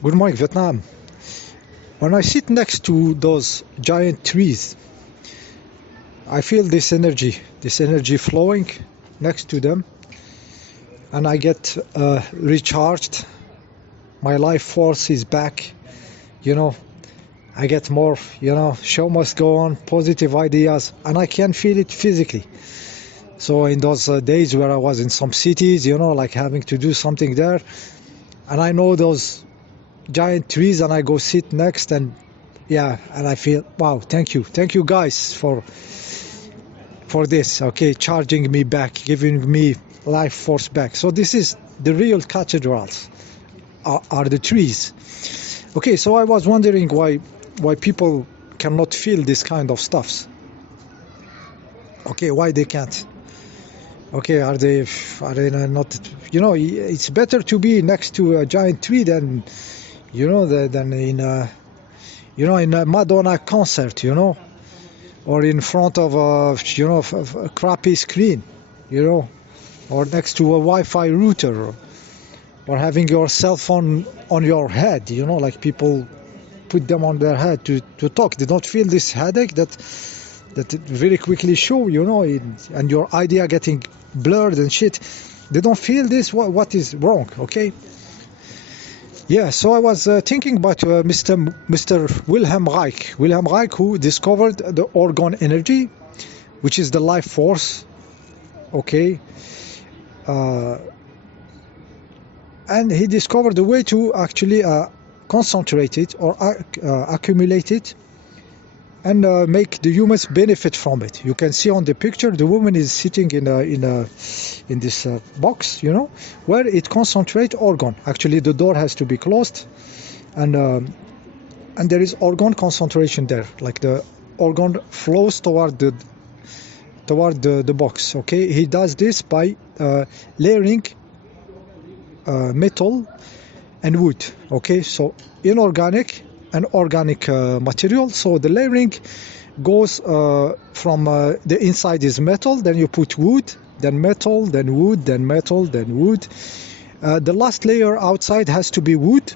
Good morning, Vietnam. When I sit next to those giant trees, I feel this energy flowing next to them, and I get recharged. My life force is back. You know, I get more, show must go on, positive ideas, and I can feel it physically. So in those days where I was in some cities, like having to do something there, and I know those giant trees, and I go sit next, and I feel, wow, thank you guys for this, okay, charging me back, giving me life force back. So this is the real cathedrals, are the trees. Okay, so I was wondering why people cannot feel this kind of stuffs. Okay, why they can't? Okay, are they not? It's better to be next to a giant tree than in a Madonna concert, or in front of a crappy screen, or next to a Wi-Fi router, or having your cell phone on your head, like people put them on their head to talk. They don't feel this headache that very quickly show, and your idea getting blurred and shit. They don't feel this. What is wrong? Okay. Yeah, so I was thinking about Mr. Wilhelm Reich, who discovered the orgone energy, which is the life force. Okay. And he discovered a way to actually concentrate it or accumulate it, and make the humans benefit from it. You can see on the picture the woman is sitting in this box, where it concentrates orgone. Actually, the door has to be closed, and there is orgone concentration there. Like the orgone flows toward the box. Okay, he does this by layering metal and wood. Okay, so inorganic and organic material. So the layering goes from the inside is metal, then you put wood, then metal, then wood, then metal, then wood. The last layer outside has to be wood,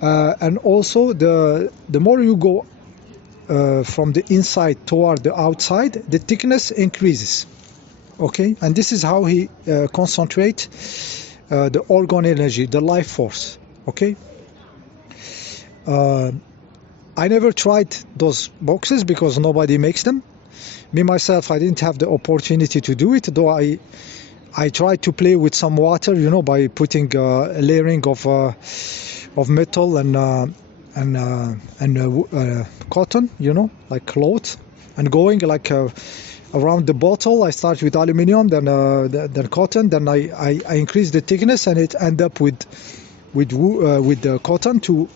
and also the more you go from the inside toward the outside, the thickness increases. Okay, and this is how he concentrates the orgone energy, the life force. Okay. I never tried those boxes because nobody makes them. Me myself, I didn't have the opportunity to do it, though I tried to play with some water, by putting a layering of metal and cotton, like cloth, and going like around the bottle. I start with aluminium, then cotton, then I increase the thickness, and it end up with the cotton to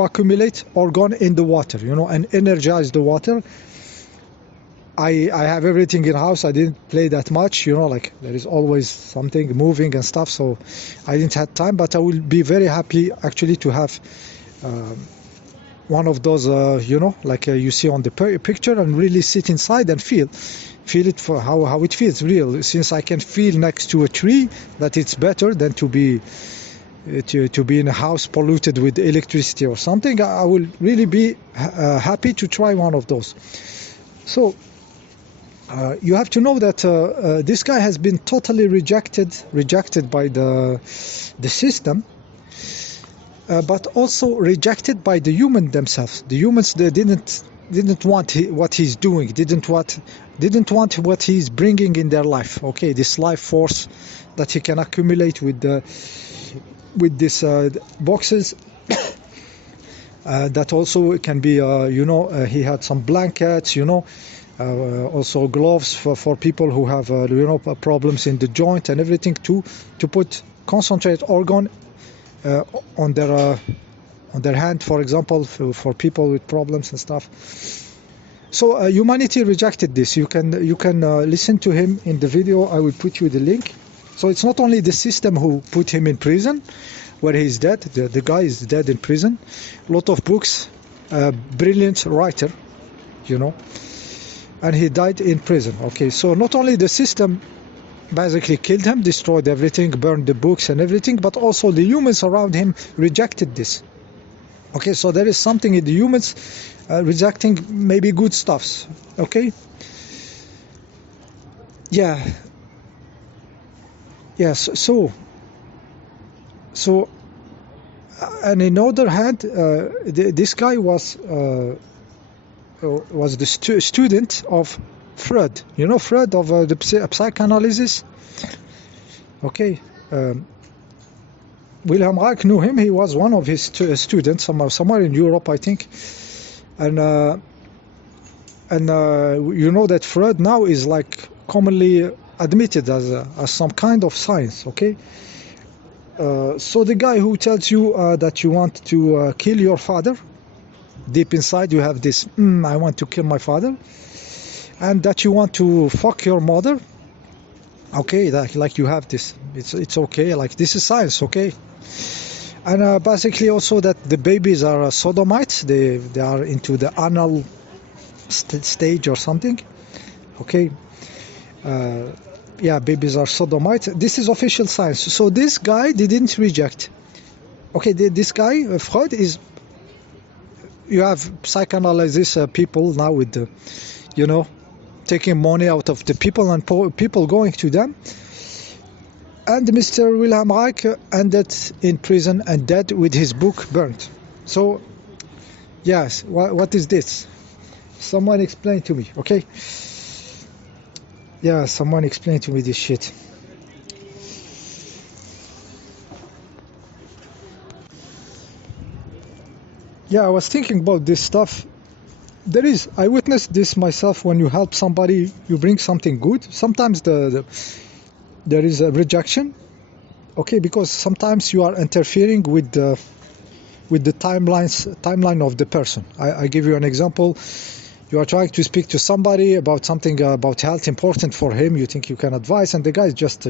accumulate orgone in the water, and energize the water. I have everything in house. I didn't play that much, like there is always something moving and stuff, so I didn't have time, but I will be very happy actually to have one of those, like you see on the picture, and really sit inside and feel it for how it feels real. Since I can feel next to a tree, that it's better than to be in a house polluted with electricity or something. I will really be happy to try one of those. So you have to know that this guy has been totally rejected by the system, but also rejected by the human themselves. The humans, they didn't want what he's doing, didn't want what he's bringing in their life. Okay, this life force that he can accumulate with these boxes. That also can be, he had some blankets, also gloves for people who have, problems in the joint and everything, to concentrate orgone on their hand, for example, for people with problems and stuff. So humanity rejected this. You can listen to him in the video. I will put you the link. So it's not only the system who put him in prison, where he's dead. The guy is dead in prison. A lot of books, brilliant writer, and he died in prison. Okay, so not only the system basically killed him, destroyed everything, burned the books and everything, but also the humans around him rejected this. Okay, so there is something in the humans rejecting maybe good stuffs. Okay, yeah, yes. So, and in other hand, this guy was the student of Freud. You know Freud of the psychoanalysis. Okay. Wilhelm Reich knew him. He was one of his students somewhere in Europe, I think. And you know that Freud now is like commonly admitted as some kind of science. Okay. So the guy who tells you that you want to kill your father, deep inside you have this, I want to kill my father, and that you want to fuck your mother. Okay, like you have this. It's okay. Like this is science. Okay. And basically also that the babies are sodomites. They are into the anal stage or something. Okay. Yeah, babies are sodomites. This is official science. So this guy didn't reject. Okay, this guy Freud is. You have psychoanalysis people now with the, taking money out of the people and people going to them. And Mr. Wilhelm Reich ended in prison and dead with his book burnt. So, yes, what is this? Someone explain to me, okay? Yeah, someone explain to me this shit. Yeah, I was thinking about this stuff. I witnessed this myself. When you help somebody, you bring something good. Sometimes there is a rejection, okay, because sometimes you are interfering with the timeline of the person. I give you an example. You are trying to speak to somebody about something about health important for him. You think you can advise, and the guy is just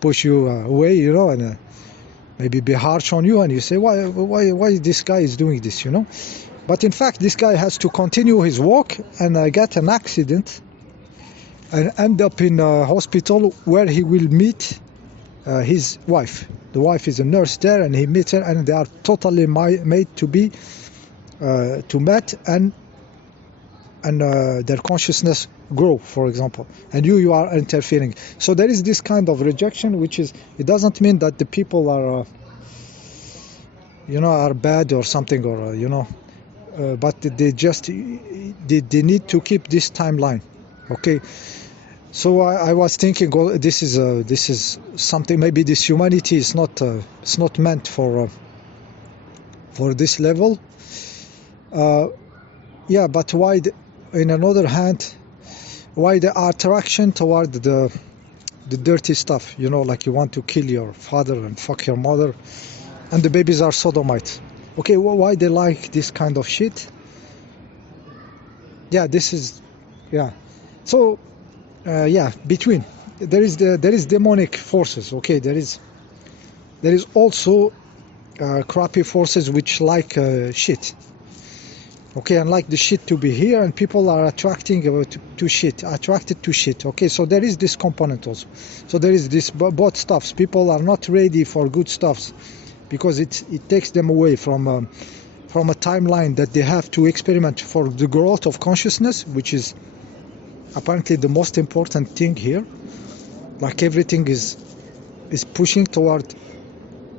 push you away, and maybe be harsh on you, and you say, why this guy is doing this, But in fact, this guy has to continue his walk and get an accident and end up in a hospital where he will meet his wife. The wife is a nurse there, and he meets her, and they are totally made to be to met, and their consciousness grow, for example, and you are interfering. So there is this kind of rejection, which is, it doesn't mean that the people are are bad or something, or but they just they need to keep this timeline. Okay, so I was thinking, this is something, maybe this humanity is not it's not meant for this level. Yeah, but why in another hand, why the attraction toward the dirty stuff, like you want to kill your father and fuck your mother, and the babies are sodomites. Okay, why they like this kind of shit? Yeah, this is, yeah. So, yeah, between there is demonic forces. Okay, there is also crappy forces which like shit. Okay, and like the shit to be here, and people are attracted to shit. Okay, so there is this component also. So there is this both stuffs. People are not ready for good stuffs because it takes them away from a timeline that they have to experiment for the growth of consciousness, which is apparently the most important thing here. Like everything is pushing toward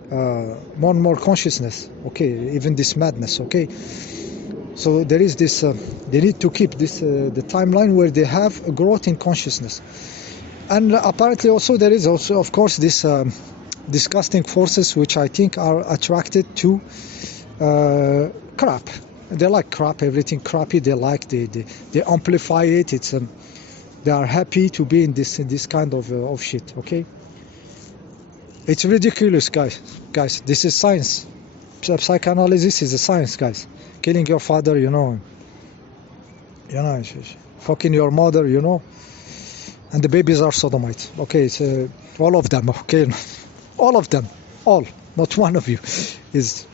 more and more consciousness. Okay, even this madness. Okay. So there is this, they need to keep this, the timeline where they have a growth in consciousness. And apparently also there is also, of course, this disgusting forces which I think are attracted to crap. They like crap, everything crappy they like, they amplify it. They are happy to be in this kind of shit, okay? It's ridiculous, guys. This is science. Psychoanalysis is a science, guys. Killing your father, fucking your mother, and the babies are sodomites. Okay, it's all of them. Okay, all of them, all, not one of you is,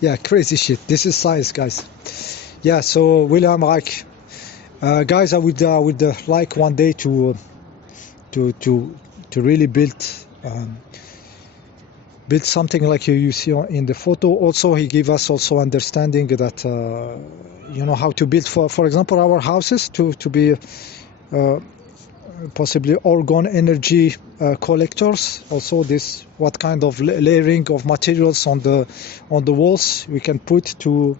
yeah, crazy shit. This is science, guys. Yeah, so Wilhelm Reich Guys, I would like one day to really build something like you see in the photo. Also, he gave us also understanding that how to build, for example, our houses to be possibly orgone energy collectors. Also, this what kind of layering of materials on the walls we can put to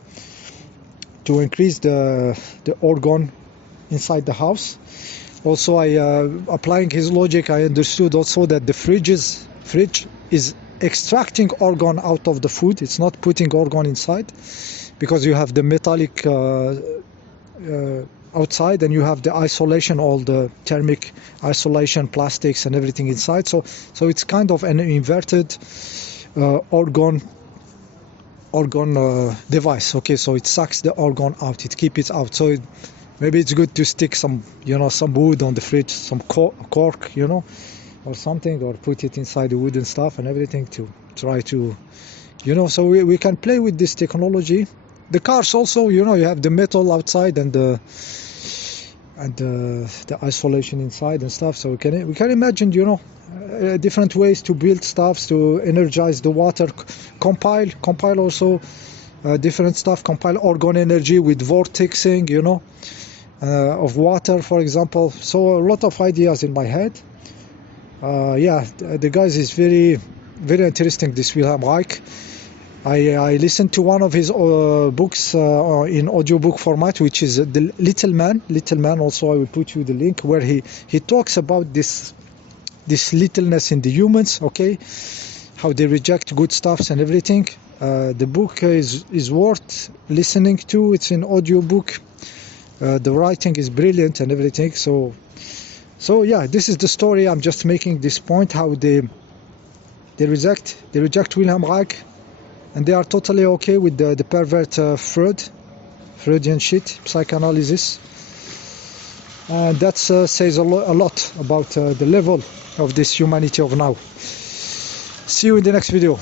increase the orgone inside the house. Also, applying his logic, I understood also that the fridge is extracting orgone out of the food. It's not putting orgone inside, because you have the metallic outside, and you have the isolation, all the thermic isolation, plastics and everything inside. So it's kind of an inverted orgone device. Okay, so it sucks the orgone out, it keeps it out. So maybe it's good to stick some wood on the fridge, some cork, or something, or put it inside the wood and stuff and everything to try to, so we can play with this technology. The cars also, you have the metal outside and the isolation inside and stuff. So we can imagine, different ways to build stuff, to energize the water, compile also different stuff, compile orgone energy with vortexing, of water, for example. So a lot of ideas in my head. The guys is very, very interesting, this Wilhelm Reich. I listened to one of his books in audiobook format, which is the Little Man. Also, I will put you the link where he talks about this littleness in the humans. Okay, how they reject good stuffs and everything. The book is worth listening to. It's in audiobook. The writing is brilliant and everything. So yeah, this is the story. I'm just making this point, how they reject Wilhelm Reich, and they are totally okay with the pervert Freudian shit, psychoanalysis. And that says a lot about the level of this humanity of now. See you in the next video.